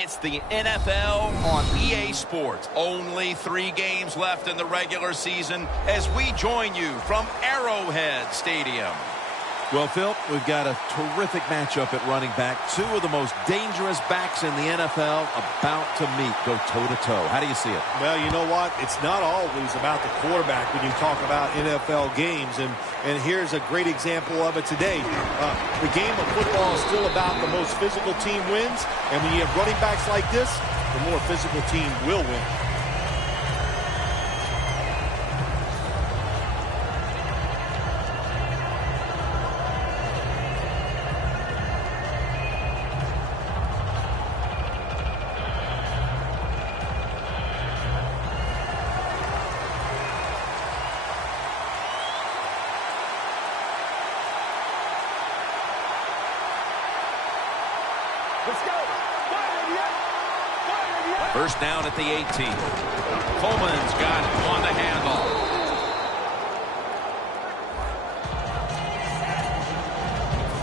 It's the NFL on EA Sports. Only 3 games left in the regular season as we join you from Arrowhead Stadium. Well, Phil, we've got a terrific matchup at running back. 2 of the most dangerous backs in the NFL about to meet, go toe-to-toe. How do you see it? Well, you know what? It's not always about the quarterback when you talk about NFL games, and here's a great example of it today. The game of football is still about the most physical team wins, and when you have running backs like this, the more physical team will win. First down at the 18. Coleman's got it on the handoff.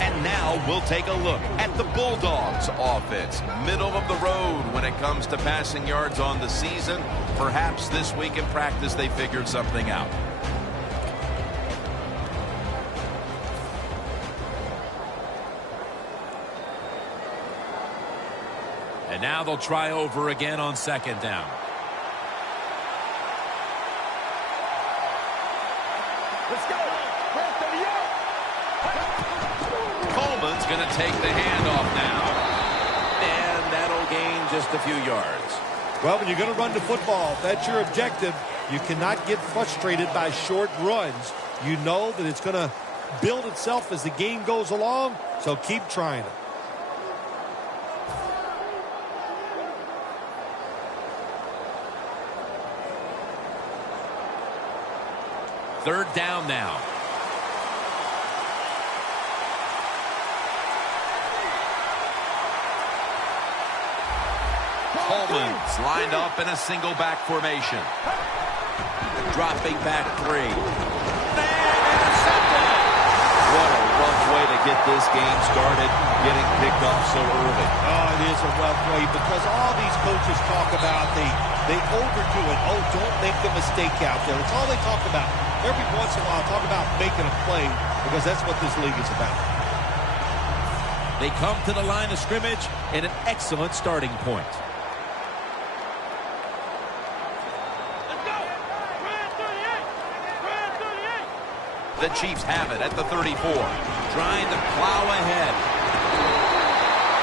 And now we'll take a look at the Bulldogs offense. Middle of the road when it comes to passing yards on the season. Perhaps this week in practice they figured something out. And now they'll try over again on second down. Let's go. Coleman's going to take the handoff now. And that'll gain just a few yards. Well, when you're going to run the football, if that's your objective, you cannot get frustrated by short runs. You know that it's going to build itself as the game goes along, so keep trying it. Third down now. Coleman's lined up in a single back formation. Dropping back 3. And intercepted! What a rough way to get this game started, getting picked off so early. Oh, it is a rough way because all these coaches talk about they overdo it. Oh, don't make a mistake out there. It's all they talk about. Every once in a while, talk about making a play because that's what this league is about. They come to the line of scrimmage in an excellent starting point. The Chiefs have it at the 34. Trying to plow ahead.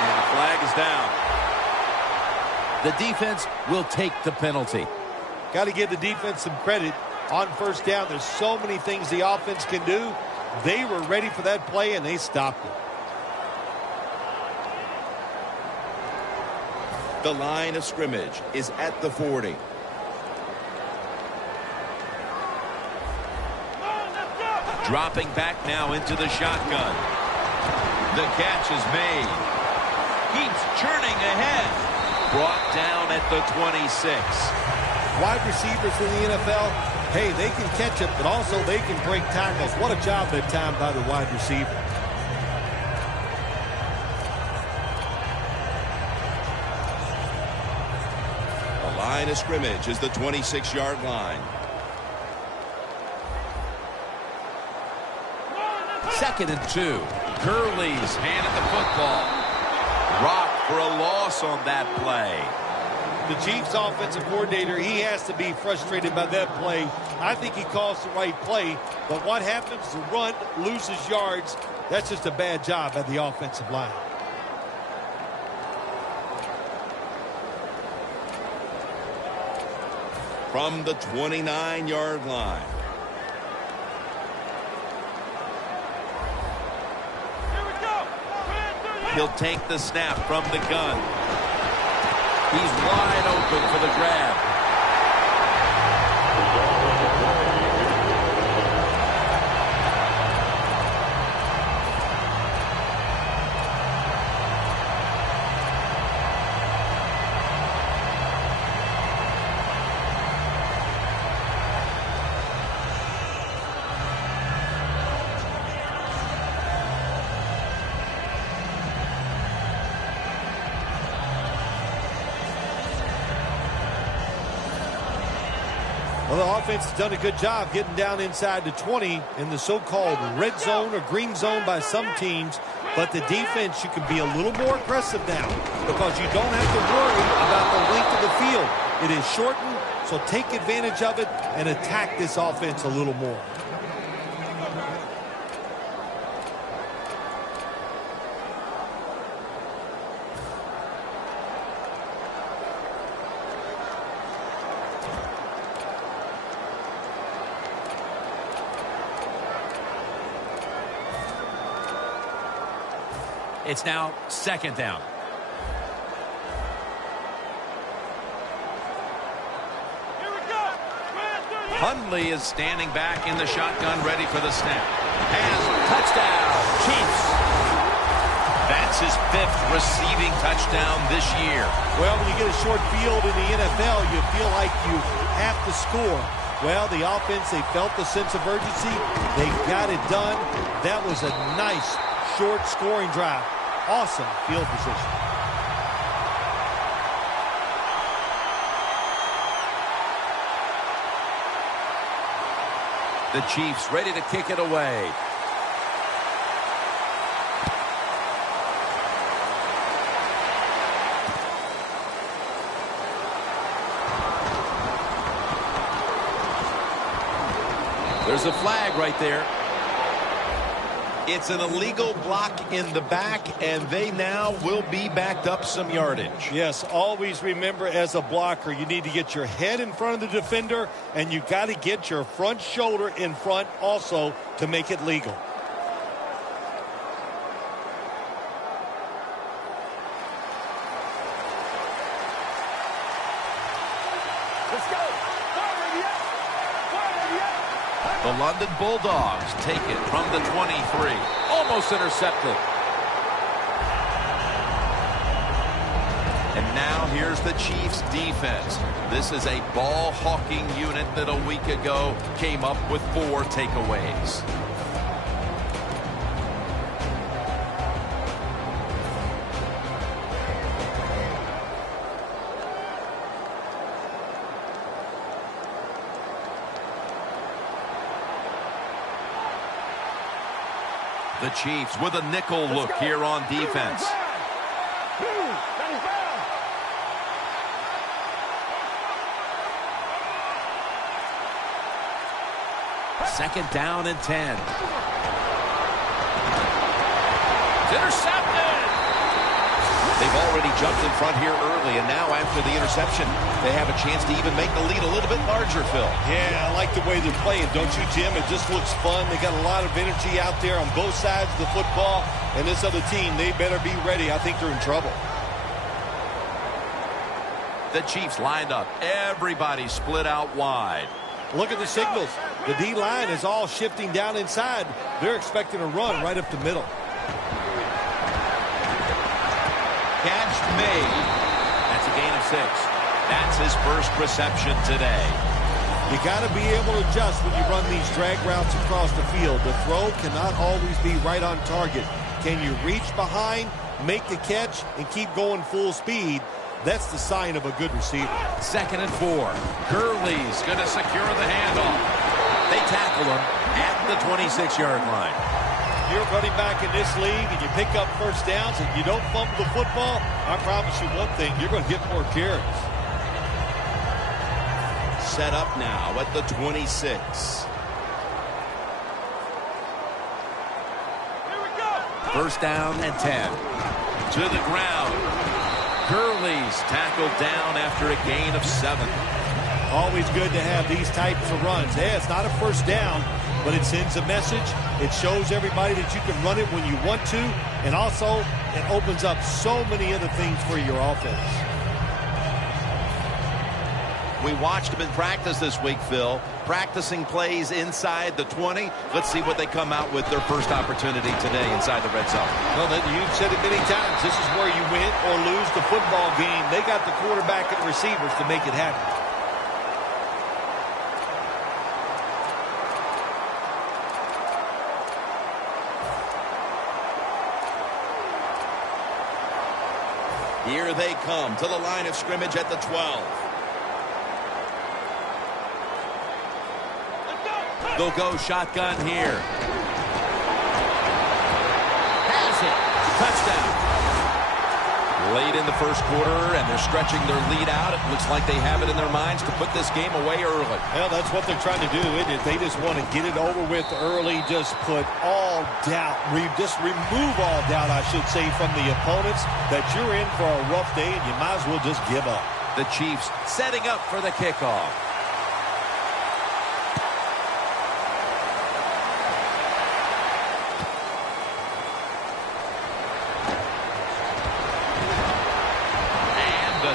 And the flag is down. The defense will take the penalty. Got to give the defense some credit. On first down, there's so many things the offense can do. They were ready for that play, and they stopped it. The line of scrimmage is at the 40. Dropping back now into the shotgun. The catch is made. Keeps churning ahead. Brought down at the 26. Wide receivers in the NFL, hey, they can catch it, but also they can break tackles. What a job that time by the wide receiver. The line of scrimmage is the 26-yard line. Second and 2. Gurley's handed the football. Rock for a loss on that play. The Chiefs offensive coordinator, he has to be frustrated by that play. I think he calls the right play, but what happens? The run loses yards. That's just a bad job by the offensive line. From the 29-yard line. He'll take the snap from the gun. He's wide open for the grab. Well, the offense has done a good job getting down inside the 20 in the so-called red zone or green zone by some teams. But the defense, you can be a little more aggressive now because you don't have to worry about the length of the field. It is shortened, so take advantage of it and attack this offense a little more. It's now second down. Hundley is standing back in the shotgun, ready for the snap. And Touchdown, Chiefs. that's his 5th receiving touchdown this year. Well, when you get a short field in the NFL, you feel like you have to score. Well, the offense, they felt the sense of urgency. They got it done. That was a nice short scoring drive. Awesome field position. The Chiefs ready to kick it away. There's a flag right there. It's an illegal block in the back, and they now will be backed up some yardage. Yes, always remember as a blocker, you need to get your head in front of the defender, and you got to get your front shoulder in front also to make it legal. Let's go. The London Bulldogs take it from the 23. Almost intercepted. And now here's the Chiefs defense. This is a ball-hawking unit that a week ago came up with 4 takeaways. The Chiefs with a nickel look here on defense. Second down and 10. It's intercepted. They've already jumped in front here early, and now after the interception, they have a chance to even make the lead a little bit larger, Phil. Yeah, I like the way they're playing, don't you, Jim? It just looks fun. They got a lot of energy out there on both sides of the football, and this other team, they better be ready. I think they're in trouble. The Chiefs lined up. Everybody split out wide. Look at the signals. The D-line is all shifting down inside. They're expecting a run right up the middle. Catch made. That's a gain of 6. That's his first reception today. You got to be able to adjust when you run these drag routes across the field. The throw cannot always be right on target. Can you reach behind, make the catch, and keep going full speed? That's the sign of a good receiver. Second and 4. Gurley's going to secure the handoff. They tackle him at the 26-yard line. You're running back in this league and you pick up first downs and you don't fumble the football, I promise you one thing, you're going to get more carries. Set up now at the 26. First down and 10. To the ground. Gurley's tackled down after a gain of 7. Always good to have these types of runs. Hey, it's not a first down, but it sends a message. It shows everybody that you can run it when you want to, and also it opens up so many other things for your offense. We watched them in practice this week, Phil. Practicing plays inside the 20. Let's see what they come out with their first opportunity today inside the red zone. Well, you've said it many times. This is where you win or lose the football game. They got the quarterback and receivers to make it happen. Here they come to the line of scrimmage at the 12. They'll go shotgun here. Has it. Touchdown. Late in the first quarter, and they're stretching their lead out. It looks like they have it in their minds to put this game away early. Well, that's what they're trying to do, isn't it? They just want to get it over with early, just put all doubt, just remove all doubt, I should say, from the opponents that you're in for a rough day, and you might as well just give up. The Chiefs setting up for the kickoff.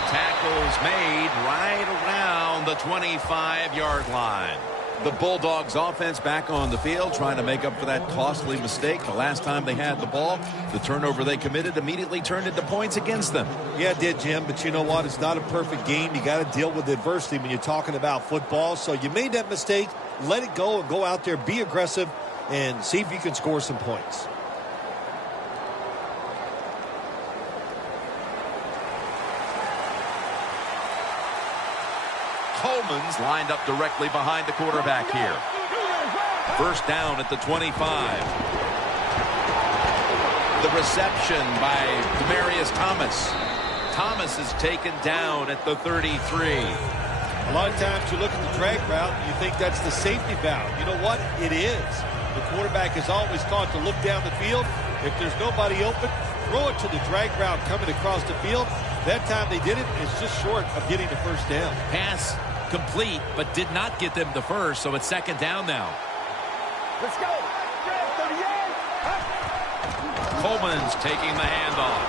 Tackles made right around the 25-yard line. The Bulldogs offense back on the field trying to make up for that costly mistake. The last time they had the ball, the turnover they committed immediately turned into points against them. Yeah, it did, Jim, but you know what? It's not a perfect game. You got to deal with adversity when you're talking about football. So you made that mistake, let it go, and go out there, be aggressive, and see if you can score some points. Coleman's lined up directly behind the quarterback here. First down at the 25. The reception by Demaryius Thomas. Thomas is taken down at the 33. A lot of times you look at the drag route and you think that's the safety valve. You know what? It is. The quarterback is always taught to look down the field. If there's nobody open, throw it to the drag route coming across the field. That time they did it. It's just short of getting the first down. Pass complete, but did not get them the first, so it's second down now. Let's go. Coleman's taking the handoff.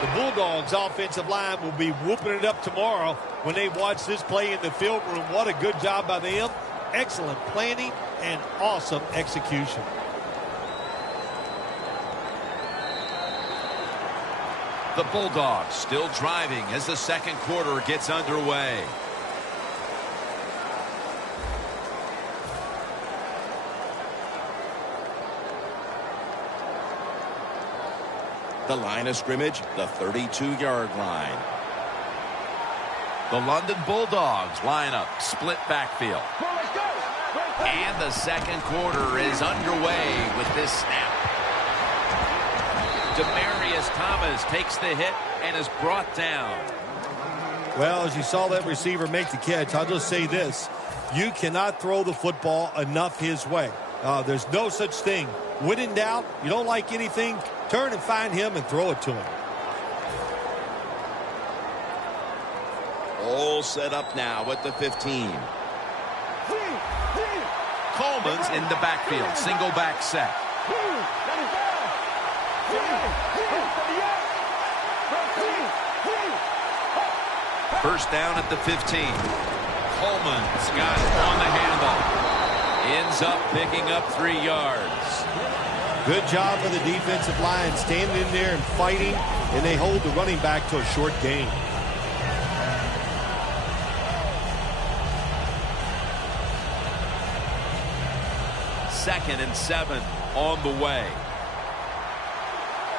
The Bulldogs offensive line will be whooping it up tomorrow when they watch this play in the film room. What a good job by them. Excellent planning and awesome execution. The Bulldogs still driving as the second quarter gets underway. The line of scrimmage, the 32-yard line. The London Bulldogs line up, split backfield. And the second quarter is underway with this snap. Demaryius Thomas takes the hit and is brought down. Well, as you saw that receiver make the catch, I'll just say this. You cannot throw the football enough his way. There's no such thing. When in doubt, you don't like anything, turn and find him and throw it to him. All set up now at the 15. Coleman's in the backfield, single back set. First down at the 15. Coleman's got it on the handle. Ends up picking up 3 yards. Good job for the defensive line standing in there and fighting, and they hold the running back to a short gain. Second and 7 on the way.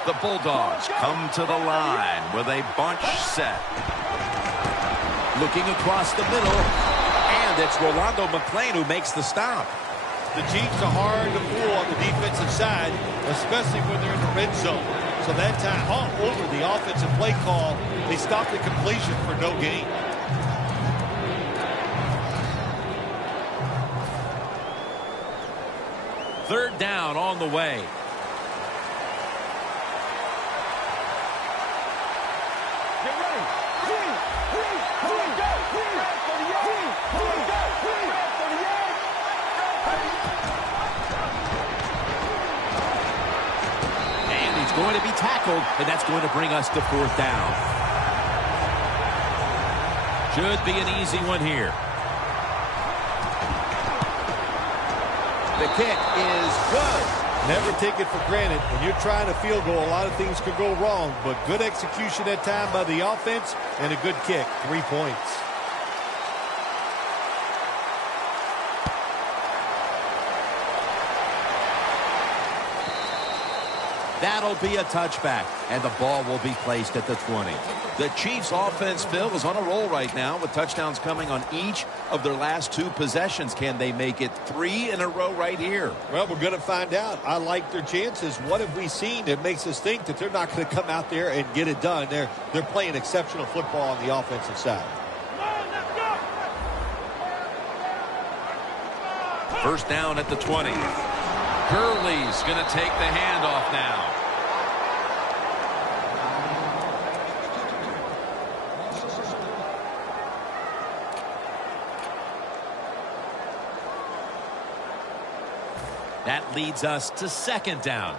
The Bulldogs come to the line with a bunch set. Looking across the middle, and it's Rolando McClain who makes the stop. The Chiefs are hard to fool on the defensive side, especially when they're in the red zone. So that time, all over the offensive play call, they stopped the completion for no gain. Third down on the way. Get ready. And he's going to be tackled, and that's going to bring us to fourth down. Should be an easy one here. The kick is good. Never take it for granted. When you're trying a field goal, a lot of things could go wrong, but good execution that time by the offense and a good kick. 3 points. That'll be a touchback, and the ball will be placed at the 20. The Chiefs offense, Phil, is on a roll right now with touchdowns coming on each of their last 2 possessions. Can they make it 3 in a row right here? Well, we're going to find out. I like their chances. What have we seen that makes us think that they're not going to come out there and get it done? They're playing exceptional football on the offensive side. First down at the 20. Gurley's going to take the handoff now. That leads us to second down.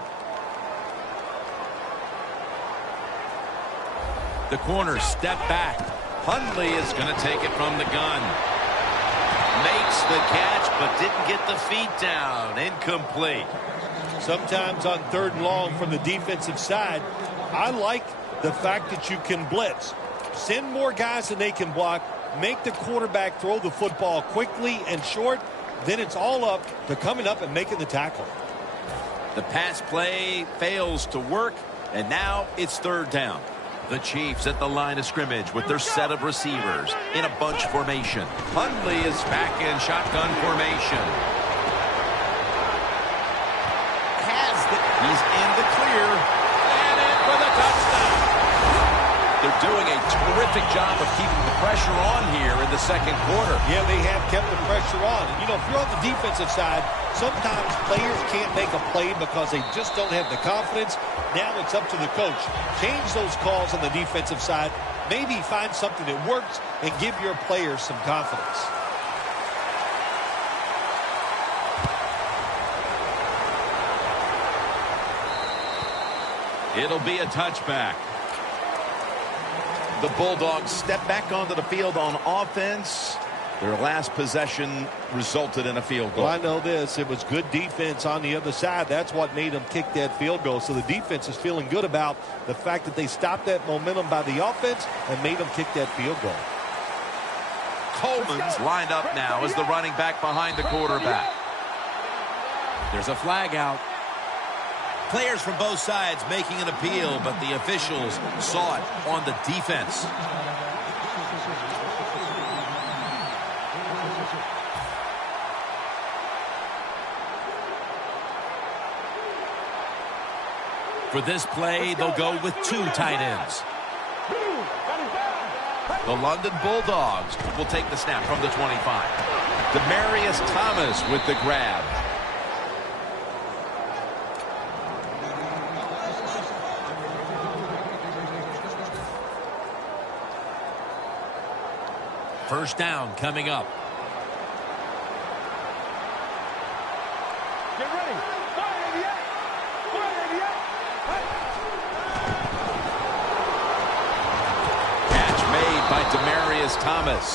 The corner step back. Hundley is going to take it from the gun. Makes the catch, but didn't get the feet down. Incomplete. Sometimes on 3rd and long from the defensive side, I like the fact that you can blitz. Send more guys than they can block. Make the quarterback throw the football quickly and short. Then it's all up to coming up and making the tackle. The pass play fails to work, and now it's 3rd down. The Chiefs at the line of scrimmage with their set of receivers in a bunch formation. Hundley is back in shotgun formation. He's in the clear. And in for the touchdown. They're doing a terrific job of keeping the pressure on here in the 2nd quarter. Yeah, they have kept the pressure on. And, you know, if you're on the defensive side, sometimes players can't make a play because they just don't have the confidence. Now it's up to the coach. Change those calls on the defensive side. Maybe find something that works and give your players some confidence. It'll be a touchback. The Bulldogs step back onto the field on offense. Their last possession resulted in a field goal. Well, I know this. It was good defense on the other side. That's what made them kick that field goal. So the defense is feeling good about the fact that they stopped that momentum by the offense and made them kick that field goal. Coleman's lined up now as the running back behind the quarterback. There's a flag out. Players from both sides making an appeal, but the officials saw it on the defense. For this play, they'll go with 2 tight ends. The London Bulldogs will take the snap from the 25. Demaryius Thomas with the grab. First down coming up. Get ready. Fire in the air. Fire in the air. Catch made by Demaryius Thomas.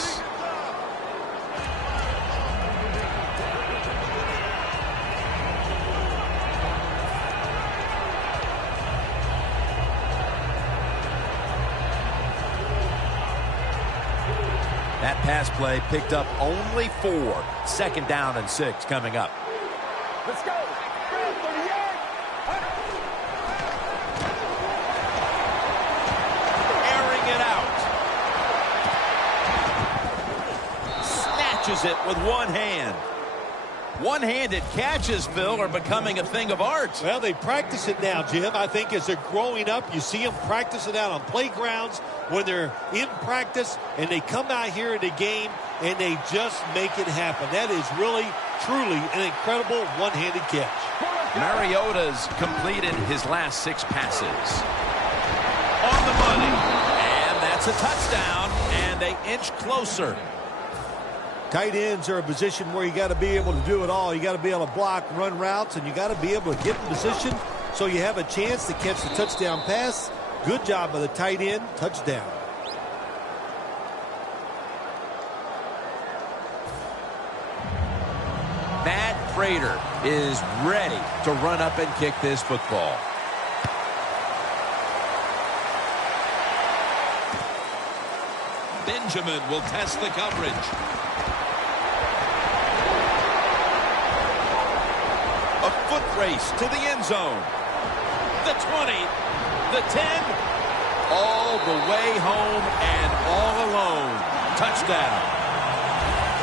That pass play picked up only 4. Second down and 6 coming up. Let's go. Grab 38. Airing it out. Snatches it with one hand. One-handed catches, Phil, are becoming a thing of art. Well, they practice it now, Jim. I think as they're growing up, you see them practice it out on playgrounds when they're in practice, and they come out here in the game, and they just make it happen. That is really, truly an incredible one-handed catch. Mariota's completed his last 6 passes. On the money. And that's a touchdown, and they inch closer. Tight ends are a position where you got to be able to do it all. You got to be able to block, run routes, and you got to be able to get in position so you have a chance to catch the touchdown pass. Good job by the tight end. Touchdown. Matt Prater is ready to run up and kick this football. Benjamin will test the coverage. A foot race to the end zone. the 20, the 10, all the way home and all alone. Touchdown.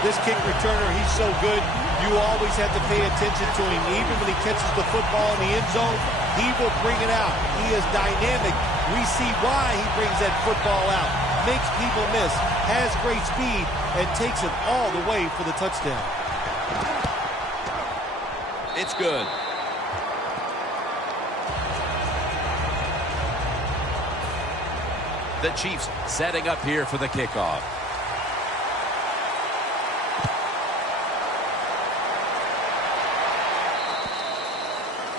This kick returner, he's so good, you always have to pay attention to him. Even when he catches the football in the end zone, he will bring it out. He is dynamic. We see why he brings that football out. Makes people miss, has great speed, and takes it all the way for the touchdown. It's good. The Chiefs setting up here for the kickoff.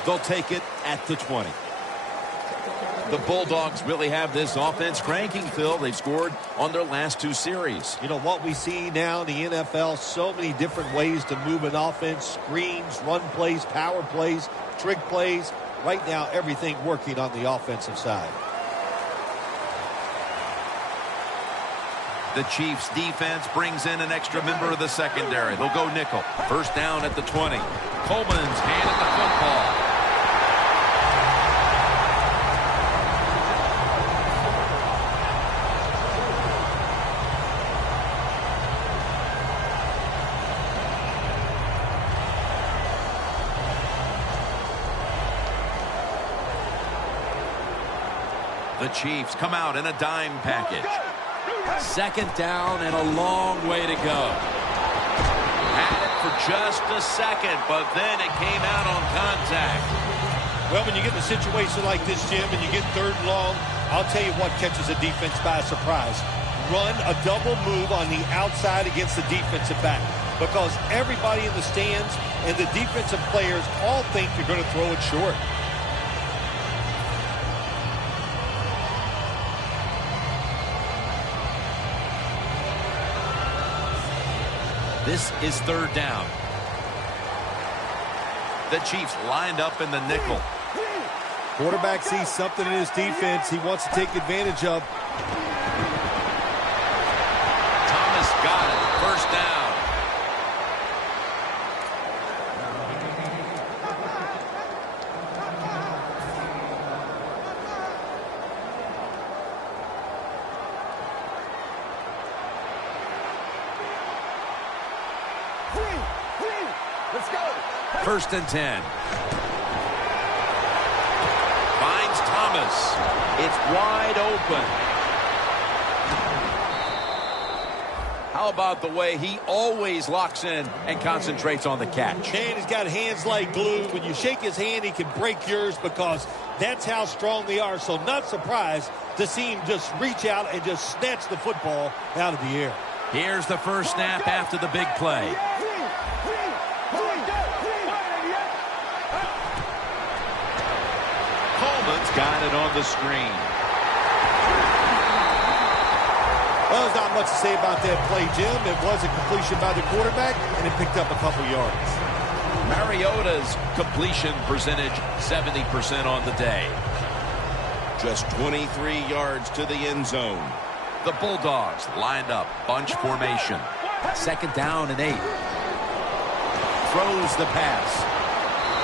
They'll take it at the 20. The Bulldogs really have this offense cranking, Phil. They've scored on their last 2 series. You know, what we see now in the NFL, so many different ways to move an offense. Screens, run plays, power plays, trick plays. Right now, everything working on the offensive side. The Chiefs defense brings in an extra member of the secondary. They'll go nickel. First down at the 20. Coleman's handed the football. The Chiefs come out in a dime package. Second down and a long way to go. Had it for just a second, but then it came out on contact. Well, when you get in a situation like this, Jim, and you get 3rd and long, I'll tell you what catches a defense by surprise. Run a double move on the outside against the defensive back, because everybody in the stands and the defensive players all think you're going to throw it short. This is 3rd down. The Chiefs lined up in the nickel. Quarterback sees something in his defense he wants to take advantage of. Thomas got it. First down. Let's go. 1st and 10. Finds Thomas. It's wide open. How about the way he always locks in and concentrates on the catch? Man, he's got hands like glue. When you shake his hand, he can break yours, because that's how strong they are. So not surprised to see him just reach out and just snatch the football out of the air. Here's the first snap after the big play. Coleman's got it on the screen. Well, there's not much to say about that play, Jim. It was a completion by the quarterback, and it picked up a couple yards. Mariota's completion percentage, 70% on the day. Just 23 yards to the end zone. The Bulldogs lined up, bunch formation. Second down and 8. Throws the pass.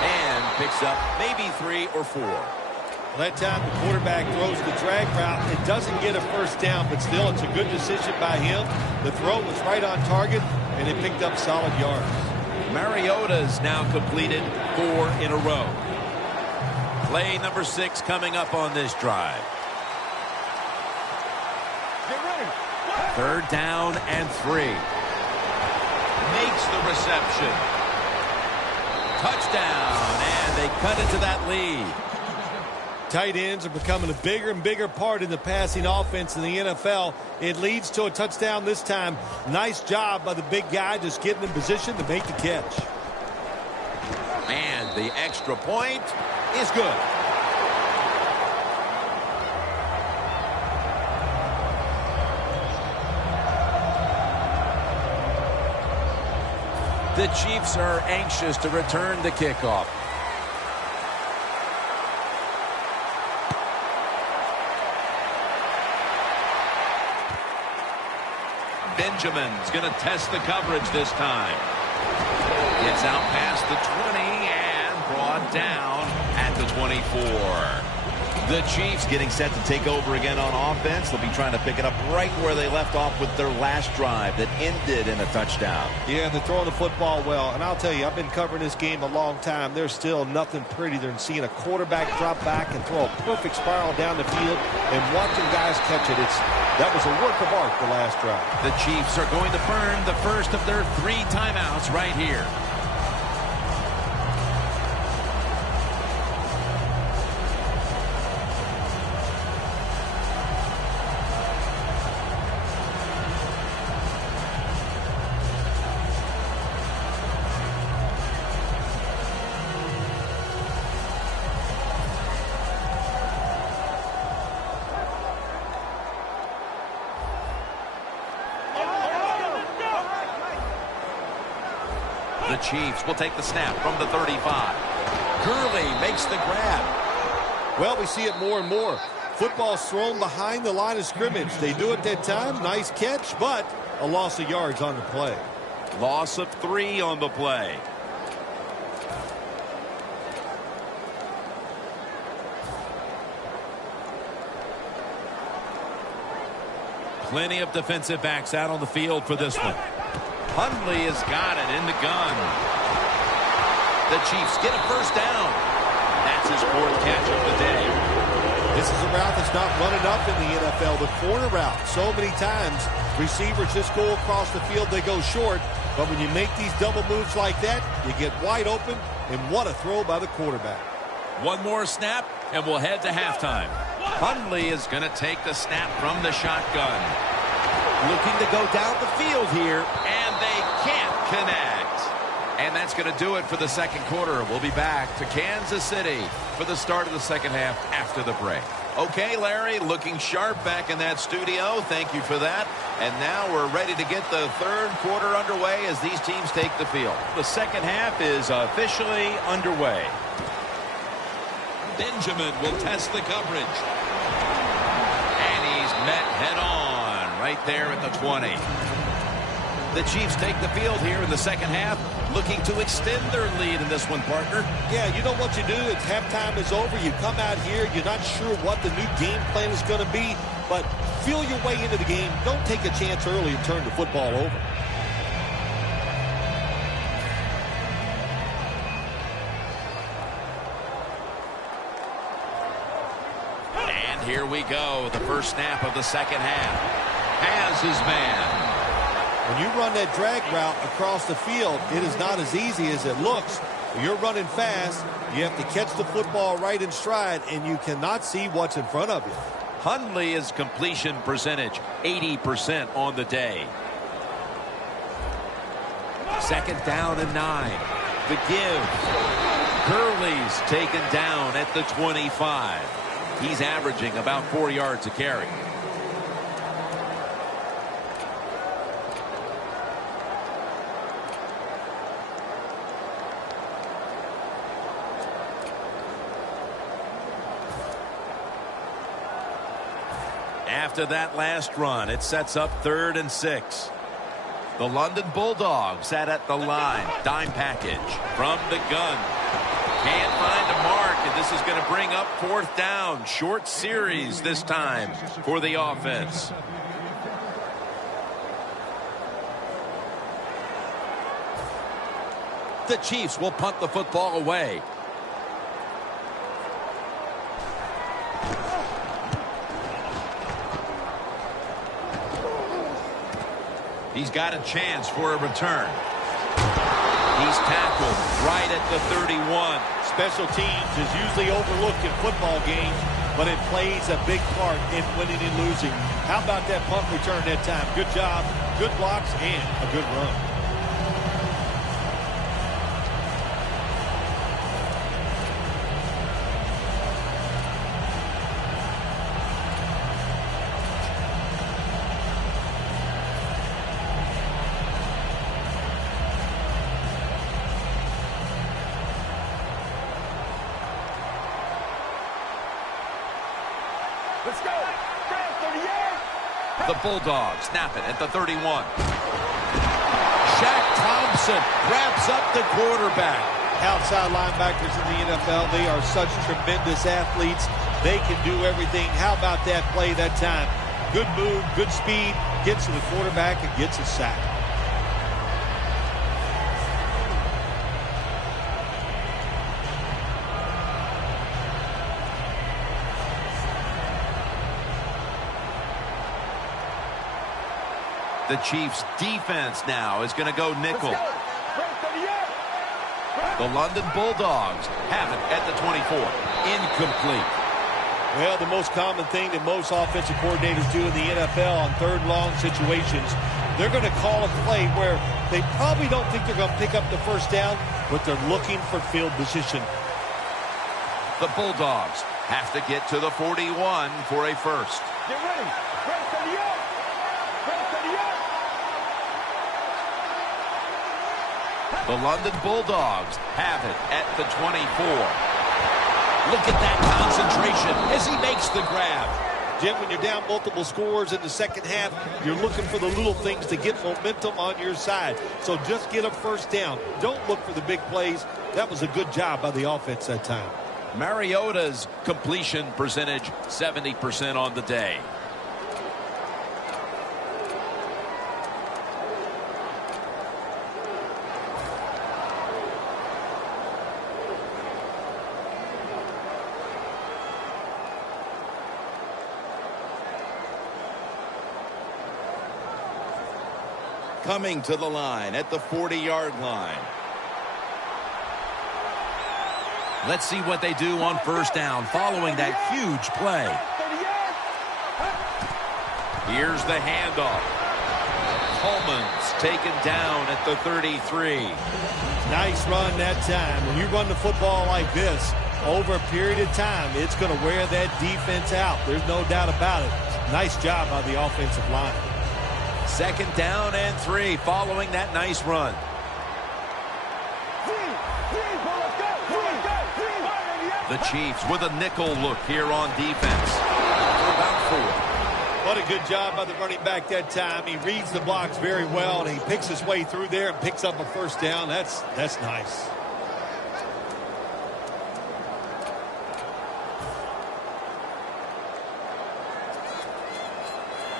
And picks up maybe 3 or 4. That time the quarterback throws the drag route. It doesn't get a first down, but still it's a good decision by him. The throw was right on target, and it picked up solid yards. Mariota's now completed 4 in a row. Play number 6 coming up on this drive. Get ready. 3rd down and 3. Makes the reception. Touchdown, and they cut into that lead. Tight ends are becoming a bigger and bigger part in the passing offense in the NFL. It leads to a touchdown this time. Nice job by the big guy, just getting in position to make the catch. And the extra point is good. The Chiefs are anxious to return the kickoff. Benjamin's going to test the coverage this time. Gets out past the 20 and brought down at at the 24. The Chiefs getting set to take over again on offense. They'll be trying to pick it up right where they left off with their last drive that ended in a touchdown. Yeah, they're throwing the football well. And I'll tell you, I've been covering this game a long time. There's still nothing prettier than seeing a quarterback drop back and throw a perfect spiral down the field and watching guys catch it. That was a work of art the last drive. The Chiefs are going to burn the first of their 3 timeouts right here. The Chiefs will take the snap from the 35. Gurley makes the grab. Well, we see it more and more. Football's thrown behind the line of scrimmage. They do it that time. Nice catch, but a loss of yards on the play. Loss of 3 on the play. Plenty of defensive backs out on the field for this one. Hundley has got it in the gun. The Chiefs get a first down. That's his 4th catch of the day. This is a route that's not run enough in the NFL, the corner route. So many times, receivers just go across the field, they go short. But when you make these double moves like that, you get wide open, and what a throw by the quarterback. One more snap, and we'll head to halftime. Hundley is going to take the snap from the shotgun. Looking to go down the field here. And they can't connect. And that's going to do it for the second quarter. We'll be back to Kansas City for the start of the second half after the break. Okay, Larry, looking sharp back in that studio. Thank you for that. And now we're ready to get the third quarter underway as these teams take the field. The second half is officially underway. Benjamin will test the coverage. And he's met head on right there at the 20. The Chiefs take the field here in the second half, looking to extend their lead in this one, partner. Yeah, you know what you do? It's halftime is over. You come out here, you're not sure what the new game plan is going to be, but feel your way into the game. Don't take a chance early and turn the football over. And here we go. The first snap of the second half. Has his man. When you run that drag route across the field, it is not as easy as it looks. When you're running fast, you have to catch the football right in stride, and you cannot see what's in front of you. Hundley's completion percentage, 80% on the day. Second down and 9. The give. Gurley's taken down at the 25. He's averaging about 4 yards a carry. After that last run, it sets up 3rd and 6. The London Bulldogs sat at the line. Dime package from the gun. Can't find a mark, and this is going to bring up 4th down. Short series this time for the offense. The Chiefs will punt the football away. He's got a chance for a return. He's tackled right at the 31. Special teams is usually overlooked in football games, but it plays a big part in winning and losing. How about that punt return that time? Good job, good blocks, and a good run. Let's go. The Bulldogs snap it at the 31. Shaq Thompson wraps up the quarterback. outside linebackers in the NFL. They are such tremendous athletes. They can do everything. How about that play that time? Good move, good speed, gets to the quarterback and gets a sack. The Chiefs defense now is going to go nickel. The London Bulldogs have it at the 24. Incomplete. Well, the most common thing that most offensive coordinators do in the NFL on third and long situations, they're going to call a play where they probably don't think they're going to pick up the first down, but they're looking for field position. The Bulldogs have to get to the 41 for a first. Get ready. Press to the up. Press to the up. The London Bulldogs have it at the 24. Look at that concentration as he makes the grab. Jim, when you're down multiple scores in the second half, you're looking for the little things to get momentum on your side. So just get a first down. Don't look for the big plays. That was a good job by the offense that time. Mariota's completion percentage 70% on the day. Coming to the line at the 40-yard line. Let's see what they do on first down following that huge play. Here's the handoff. Coleman's taken down at the 33. Nice run that time. When you run the football like this, over a period of time, it's going to wear that defense out. There's no doubt about it. Nice job by the offensive line. Second down and 3 following that nice run. The Chiefs with a nickel look here on defense. For about 4. What a good job by the running back that time. He reads the blocks very well, and he picks his way through there and picks up a first down. That's nice.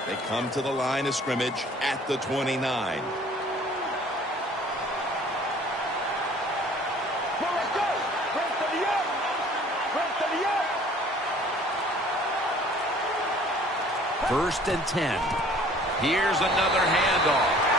They come to the line of scrimmage at the 29. First and 10. Here's another handoff.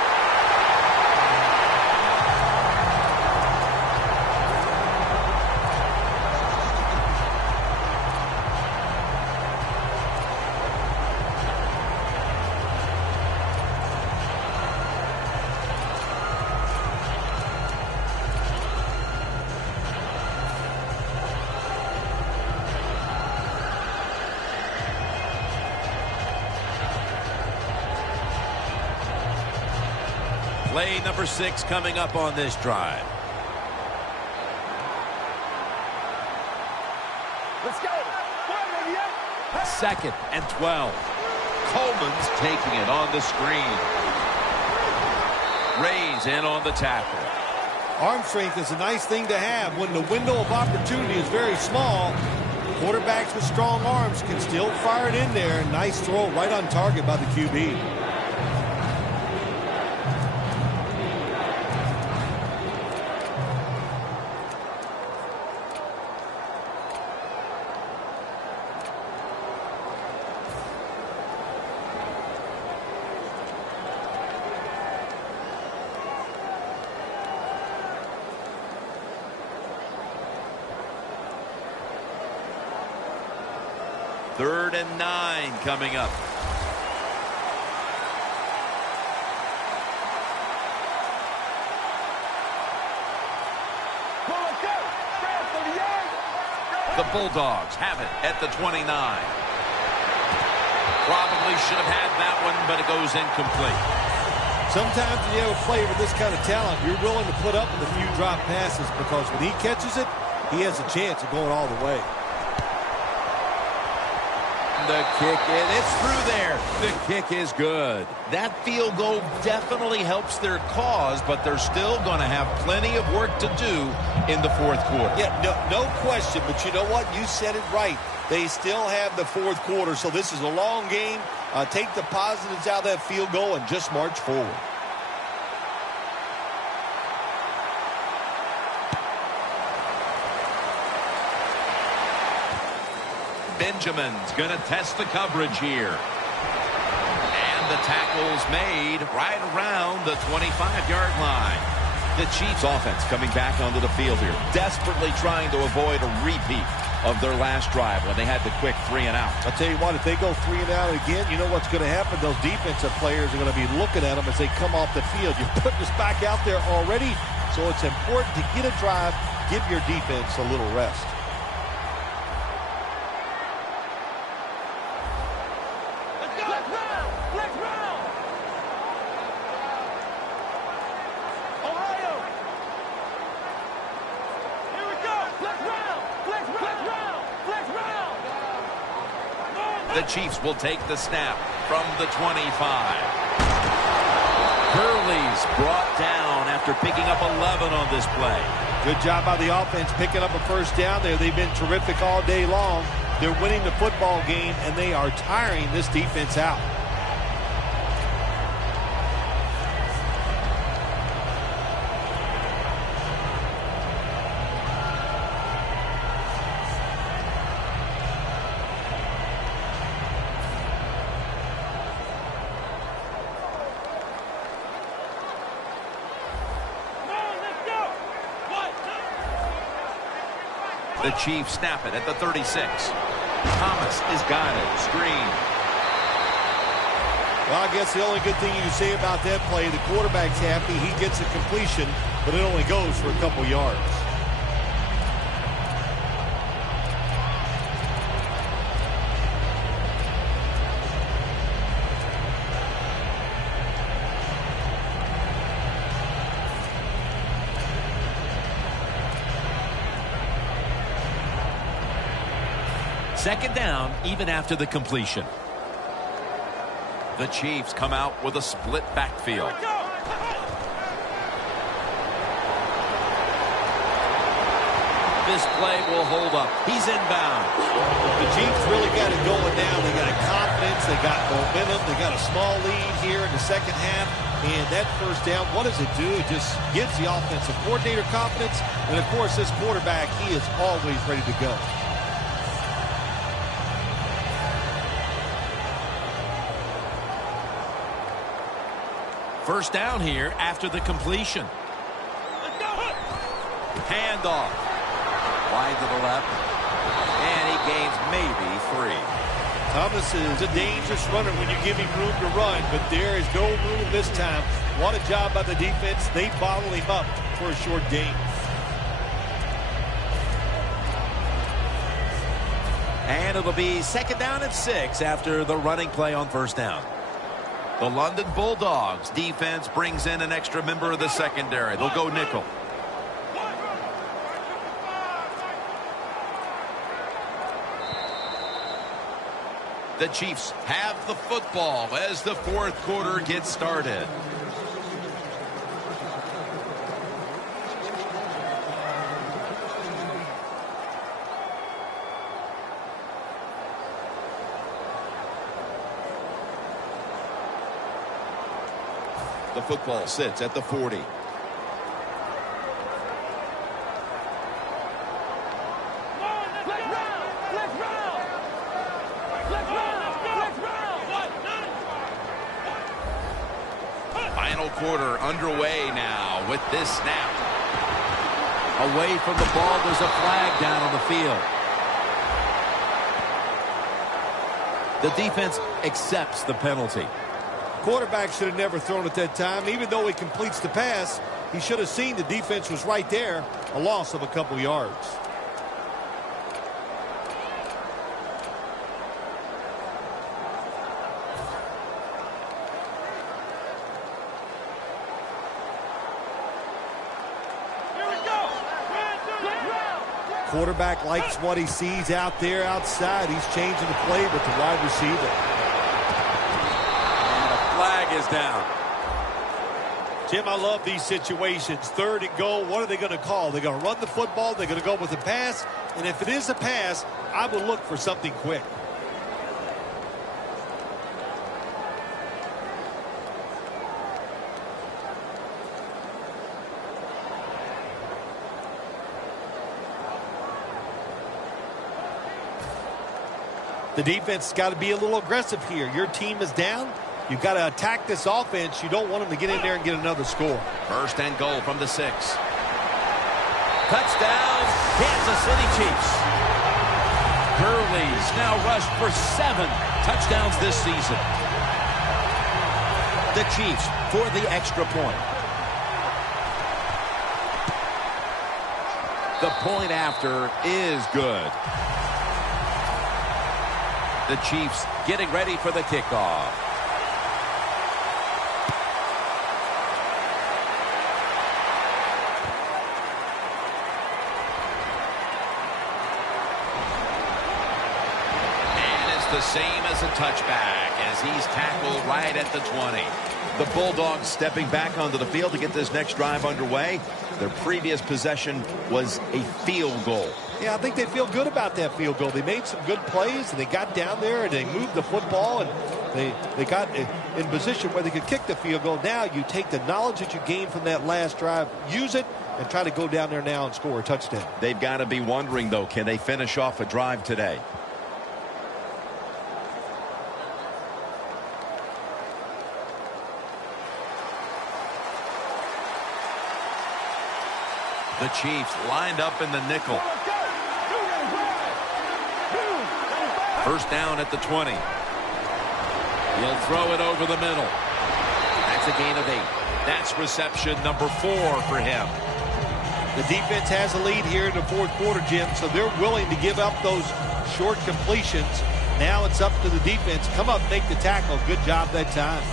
Play number 6 coming up on this drive. Let's go. Second and 12. Coleman's taking it on the screen. Ray's in on the tackle. Arm strength is a nice thing to have. When the window of opportunity is very small, quarterbacks with strong arms can still fire it in there. Nice throw right on target by the QB. Third and 9 coming up. The Bulldogs have it at the 29. Probably should have had that one, but it goes incomplete. Sometimes when you have a player with this kind of talent, you're willing to put up with a few drop passes because when he catches it, he has a chance of going all the way. the kick, it's through there. The kick is good. That field goal definitely helps their cause, but they're still going to have plenty of work to do in the fourth quarter. Yeah, no question, but you know what? You said it right. They still have the fourth quarter, so this is a long game. Take the positives out of that field goal and just march forward. Benjamin's going to test the coverage here. And the tackle's made right around the 25-yard line. The Chiefs offense coming back onto the field here, desperately trying to avoid a repeat of their last drive when they had the quick 3 and out. I'll tell you what, if they go 3 and out again, you know what's going to happen? Those defensive players are going to be looking at them as they come off the field. You're putting us back out there already, so it's important to get a drive, give your defense a little rest. The Chiefs will take the snap from the 25. Gurley's brought down after picking up 11 on this play. Good job by the offense picking up a first down there. They've been terrific all day long. They're winning the football game, and they are tiring this defense out. The Chiefs snap it at the 36. Thomas is got it. Screen. Well, I guess the only good thing you can say about that play, the quarterback's happy. He gets a completion, but it only goes for a couple yards. Second down, even after the completion. The Chiefs come out with a split backfield. This play will hold up. He's inbound. The Chiefs really got it going now. They got confidence. They got momentum. They got a small lead here in the second half. And that first down, what does it do? It just gives the offensive coordinator confidence. And, of course, this quarterback, he is always ready to go. First down here after the completion. Handoff. Wide to the left. And he gains maybe 3. Thomas is a dangerous runner when you give him room to run, but there is no room this time. What a job by the defense. They bottle him up for a short gain. And it'll be second down and 6 after the running play on first down. The London Bulldogs defense brings in an extra member of the secondary. They'll go nickel. The Chiefs have the football as the fourth quarter gets started. The football sits at the 40. Final quarter underway now with this snap. Away from the ball, there's a flag down on the field. The defense accepts the penalty. Quarterback should have never thrown it that time. Even though he completes the pass, he should have seen the defense was right there. A loss of a couple yards. quarterback likes what he sees out there outside. He's changing the play with the wide receiver. And the flag is down. Jim, I love these situations. 3rd and goal, what are they going to call? They're going to run the football, they're going to go with a pass, and if it is a pass, I will look for something quick. The defense has got to be a little aggressive here. Your team is down. You've got to attack this offense. You don't want them to get in there and get another score. 1st and goal from the 6. Touchdown, Kansas City Chiefs. Gurley's now rushed for 7 touchdowns this season. The Chiefs for the extra point. The point after is good. The Chiefs getting ready for the kickoff. The same as a touchback as he's tackled right at the 20. The Bulldogs stepping back onto the field to get this next drive underway. Their previous possession was a field goal. Yeah, I think they feel good about that field goal. They made some good plays, and they got down there, and they moved the football, and they got in position where they could kick the field goal. Now you take the knowledge that you gained from that last drive, use it, and try to go down there now and score a touchdown. They've got to be wondering, though, can they finish off a drive today? The Chiefs lined up in the nickel. 1st down at the 20. He'll throw it over the middle. That's a gain of 8. That's reception number 4 for him. The defense has a lead here in the 4th quarter, Jim, so they're willing to give up those short completions. Now it's up to the defense. Come up, make the tackle. Good job that time.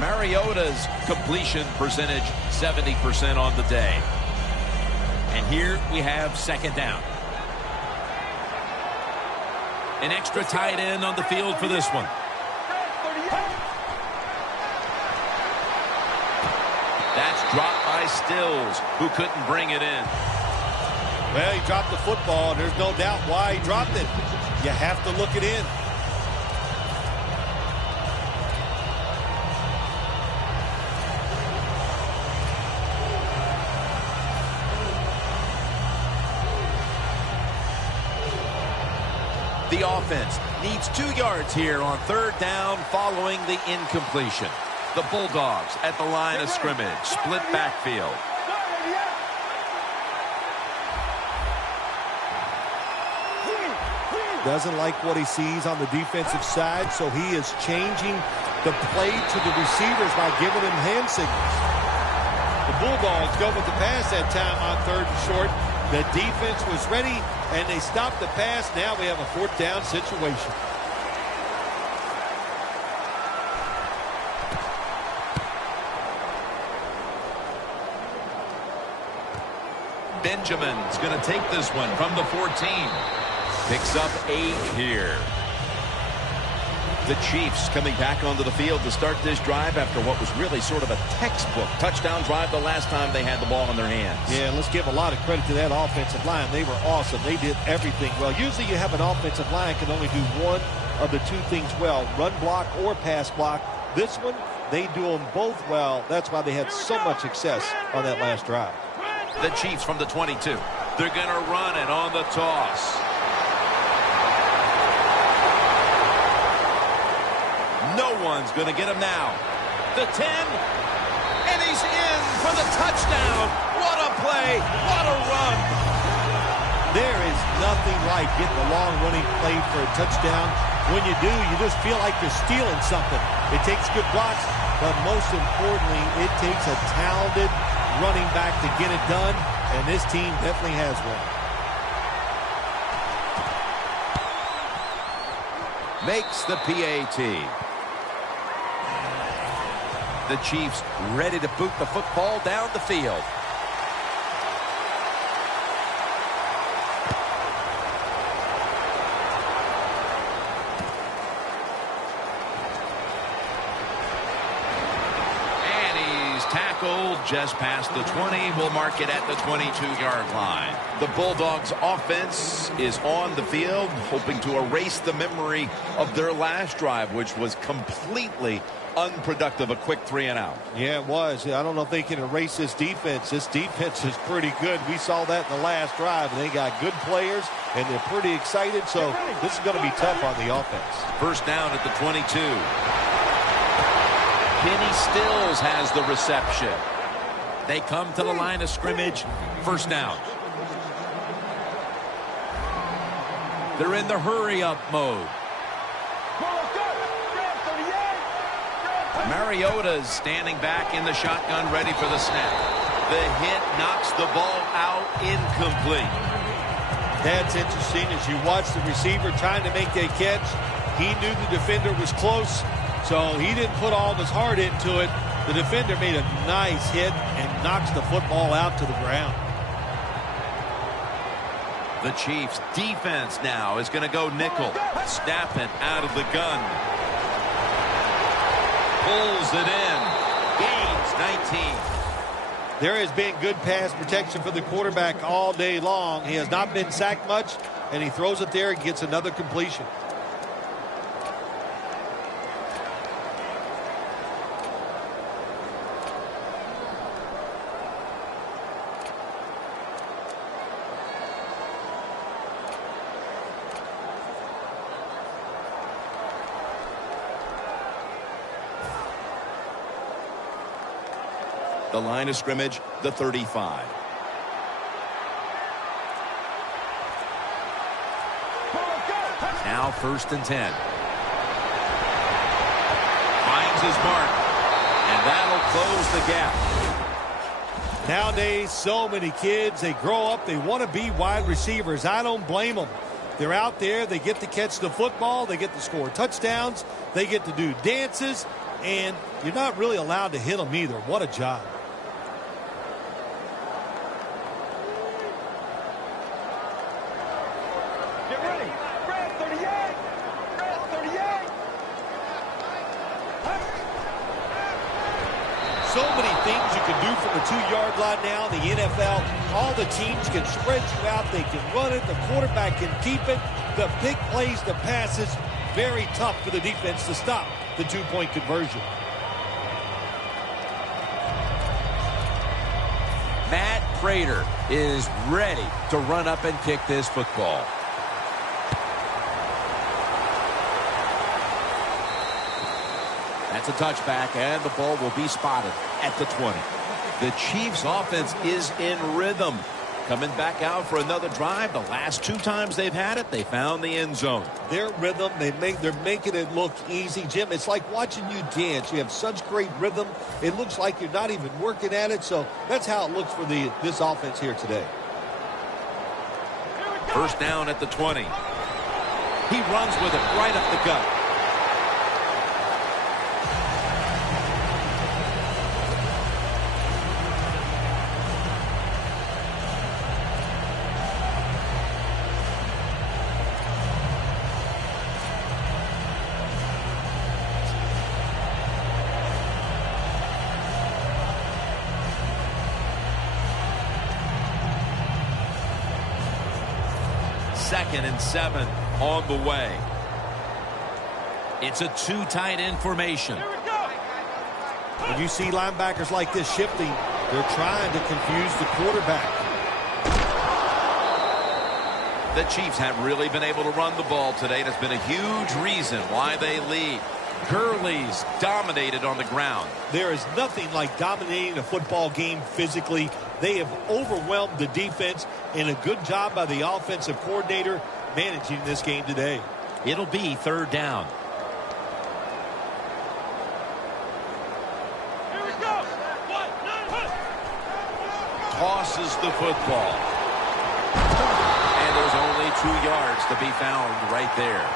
Mariota's completion percentage 70% on the day. And here we have 2nd down. An extra tight end on the field for this one. That's dropped by Stills, who couldn't bring it in. Well, he dropped the football, and there's no doubt why he dropped it. You have to look it in. The offense needs 2 yards here on 3rd down following the incompletion. The Bulldogs at the line of scrimmage, split backfield. Doesn't like what he sees on the defensive side, so he is changing the play to the receivers by giving them hand signals. The Bulldogs go with the pass that time on 3rd and short. The defense was ready, and they stopped the pass. Now we have a 4th down situation. Benjamin's going to take this one from the 14. Picks up 8 here. The Chiefs coming back onto the field to start this drive after what was really sort of a textbook touchdown drive the last time they had the ball in their hands. Yeah, let's give a lot of credit to that offensive line. They were awesome. They did everything well. Usually you have an offensive line can only do one of the 2 things well, run block or pass block. This one, they do them both well. That's why they had so much success on that last drive. The Chiefs from the 22. They're going to run it on the toss. No one's going to get him now. The 10, and he's in for the touchdown. What a play. What a run. There is nothing like getting a long running play for a touchdown. When you do, you just feel like you're stealing something. It takes good blocks, but most importantly, it takes a talented running back to get it done, and this team definitely has one. Makes the PAT. The Chiefs ready to boot the football down the field. tackled just past the 20. We'll mark it at the 22-yard line. The Bulldogs offense is on the field, hoping to erase the memory of their last drive, which was completely unproductive, a quick 3-and-out. Yeah, it was. I don't know if they can erase this defense. This defense is pretty good. We saw that in the last drive. They got good players, and they're pretty excited, so this is going to be tough on the offense. First down at the 22. Kenny Stills has the reception. They come to the line of scrimmage. First down. They're in the hurry-up mode. Mariota's standing back in the shotgun, ready for the snap. The hit knocks the ball out, incomplete. That's interesting. As you watch the receiver trying to make that catch, he knew the defender was close, so he didn't put all of his heart into it. The defender made a nice hit and knocks the football out to the ground. The Chiefs defense now is going to go nickel. Snapping out of the gun. Pulls it in. Gains 19. There has been good pass protection for the quarterback all day long. He has not been sacked much, and he throws it there and gets another completion. The line of scrimmage, the 35. Now 1st and 10. Finds his mark. And that'll close the gap. Nowadays, so many kids, they grow up, they want to be wide receivers. I don't blame them. They're out there, they get to catch the football, they get to score touchdowns, they get to do dances, and you're not really allowed to hit them either. What a job. So many things you can do from the 2-yard line now in the NFL. All the teams can spread you out. They can run it. The quarterback can keep it. The big plays, the passes, very tough for the defense to stop the 2-point conversion. Matt Prater is ready to run up and kick this football. That's a touchback, and the ball will be spotted at the 20. The Chiefs' offense is in rhythm. Coming back out for another drive. The last 2 times they've had it, they found the end zone. Their rhythm, they're making it look easy, Jim. It's like watching you dance. You have such great rhythm. It looks like you're not even working at it. So that's how it looks for this offense here today. First down at the 20. He runs with it right up the gut. Second and 7 on the way. It's a 2 tight end formation. When you see linebackers like this shifting, they're trying to confuse the quarterback. The Chiefs have really been able to run the ball today. That's been a huge reason why they lead. Gurley's dominated on the ground. There is nothing like dominating a football game physically. They have overwhelmed the defense, and a good job by the offensive coordinator managing this game today. It'll be 3rd down. Here we go. Tosses the football. And there's only 2 yards to be found right there.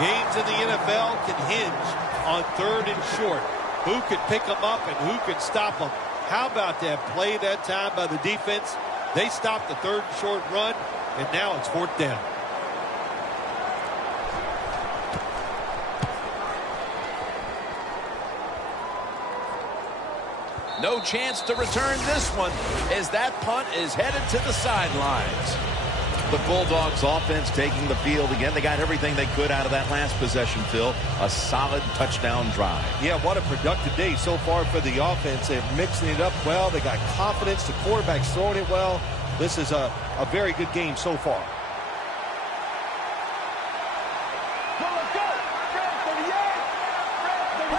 Games in the NFL can hinge on 3rd and short. Who can pick them up and who can stop them? How about that play that time by the defense? They stopped the 3rd and short run, and now it's 4th down. No chance to return this one as that punt is headed to the sidelines. The Bulldogs offense taking the field again. They got everything they could out of that last possession, Phil. A solid touchdown drive. Yeah, what a productive day so far for the offense. They're mixing it up well. They got confidence. The quarterback's throwing it well. This is a very good game so far.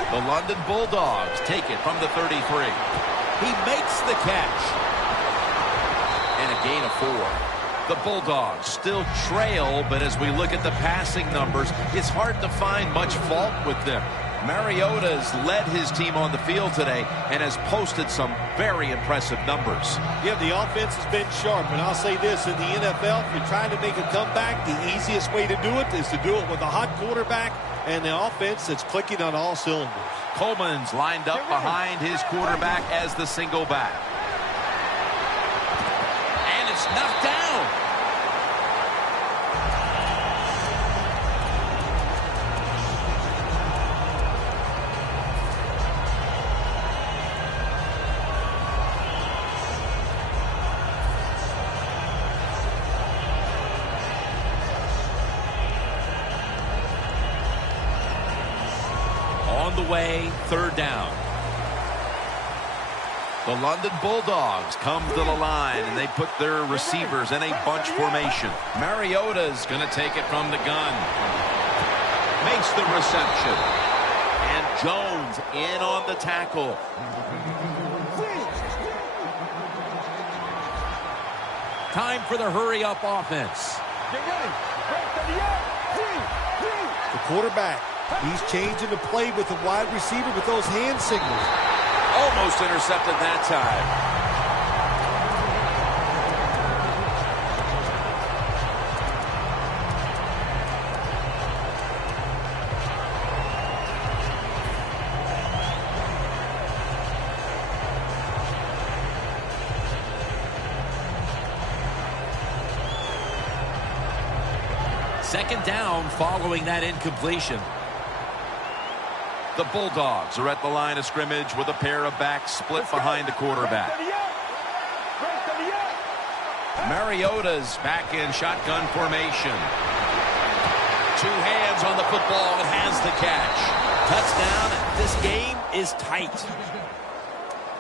The London Bulldogs take it from the 33. He makes the catch. And a gain of 4. The Bulldogs still trail, but as we look at the passing numbers, it's hard to find much fault with them. Mariota's led his team on the field today and has posted some very impressive numbers. Yeah, the offense has been sharp, and I'll say this, in the NFL, if you're trying to make a comeback, the easiest way to do it is to do it with a hot quarterback and the offense that's clicking on all cylinders. Coleman's lined up behind his quarterback as the single back. And it's knocked down. On the way, 3rd down. The London Bulldogs come to the line, and they put their receivers in a bunch formation. Mariota's going to take it from the gun. Makes the reception. And Jones in on the tackle. Time for the hurry-up offense. The quarterback, he's changing the play with the wide receiver with those hand signals. Almost intercepted that time. Second down following that incompletion. The Bulldogs are at the line of scrimmage with a pair of backs split behind the quarterback. Mariota's back in shotgun formation. 2 hands on the football and has the catch. Touchdown, and this game is tight.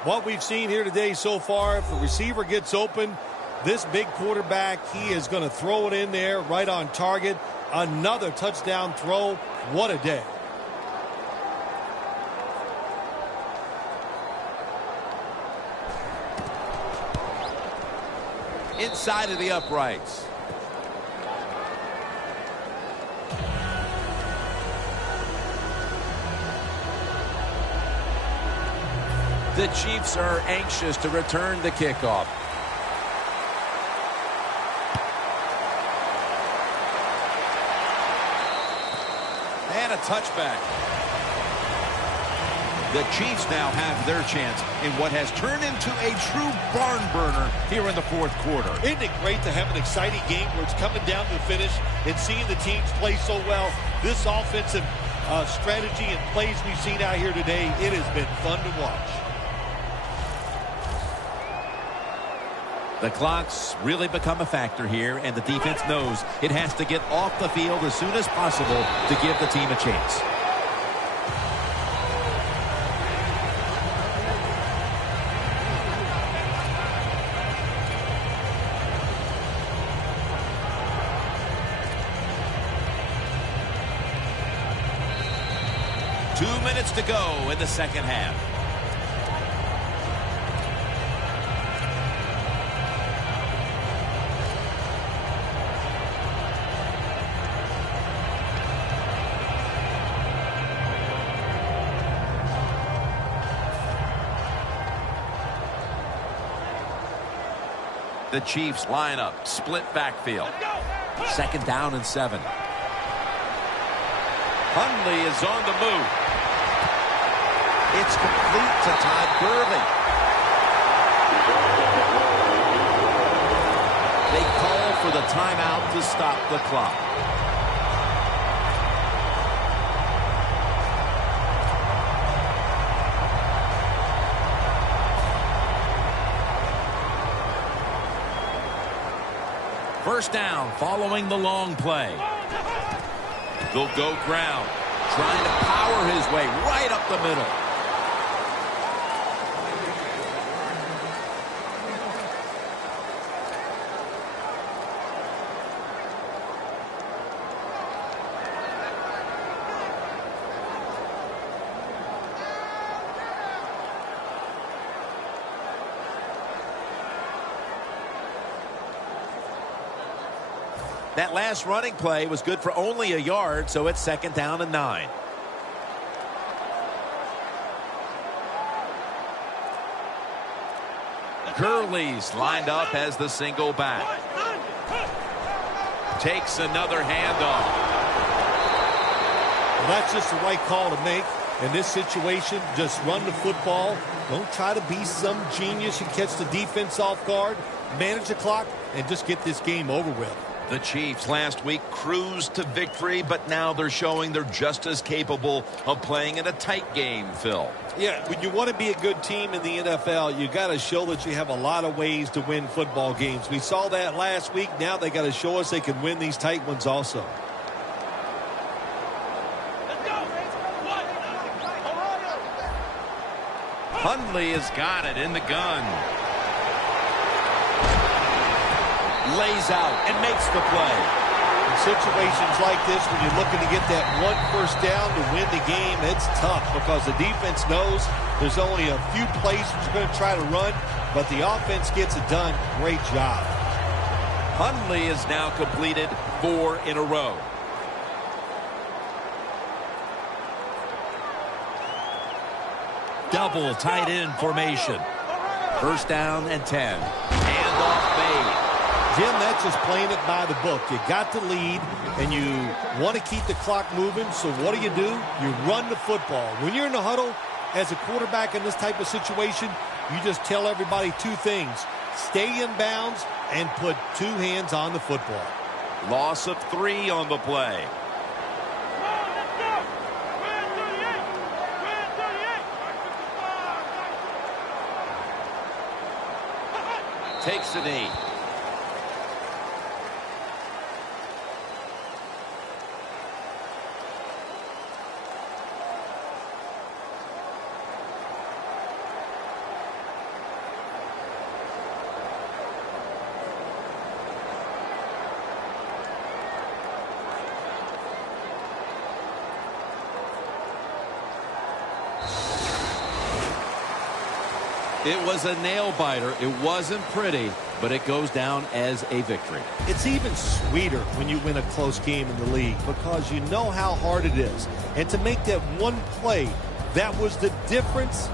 What we've seen here today so far, if the receiver gets open, this big quarterback, he is going to throw it in there right on target. Another touchdown throw. What a day. Inside of the uprights. The Chiefs are anxious to return the kickoff. And a touchback. The Chiefs now have their chance in what has turned into a true barn burner here in the 4th quarter. Isn't it great to have an exciting game where it's coming down to the finish and seeing the teams play so well? This offensive strategy and plays we've seen out here today, it has been fun to watch. The clock's really become a factor here, and the defense knows it has to get off the field as soon as possible to give the team a chance. To go in the second half. The Chiefs line up, split backfield. 2nd down and 7. Hundley is on the move. It's complete to Todd Gurley. They call for the timeout to stop the clock. First down following the long play. They'll go ground, trying to power his way right up the middle. That last running play was good for only a yard, so it's 2nd down and 9. Gurley's lined up as the single back. Takes another handoff. Well, that's just the right call to make. In this situation, just run the football. Don't try to be some genius and catch the defense off guard. Manage the clock and just get this game over with. The Chiefs last week cruised to victory, but now they're showing they're just as capable of playing in a tight game, Phil. Yeah, when you want to be a good team in the NFL, you got to show that you have a lot of ways to win football games. We saw that last week. Now they got to show us they can win these tight ones also. Hundley has got it in the gun. Lays out and makes the play. In situations like this, when you're looking to get that one first down to win the game, it's tough because the defense knows there's only a few plays that you're going to try to run, but the offense gets it done. Great job. Hundley has now completed 4 in a row. Double tight end formation. First down and 10. Handoff made. Jim, that's just playing it by the book. You got the lead, and you want to keep the clock moving, so what do? You run the football. When you're in the huddle, as a quarterback in this type of situation, you just tell everybody 2 things. Stay in bounds and put 2 hands on the football. Loss of 3 on the play. Takes a knee. It was a nail-biter. It wasn't pretty, but it goes down as a victory. It's even sweeter when you win a close game in the league because you know how hard it is. And to make that one play, that was the difference.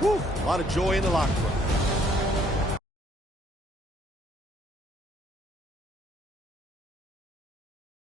Whew, a lot of joy in the locker room.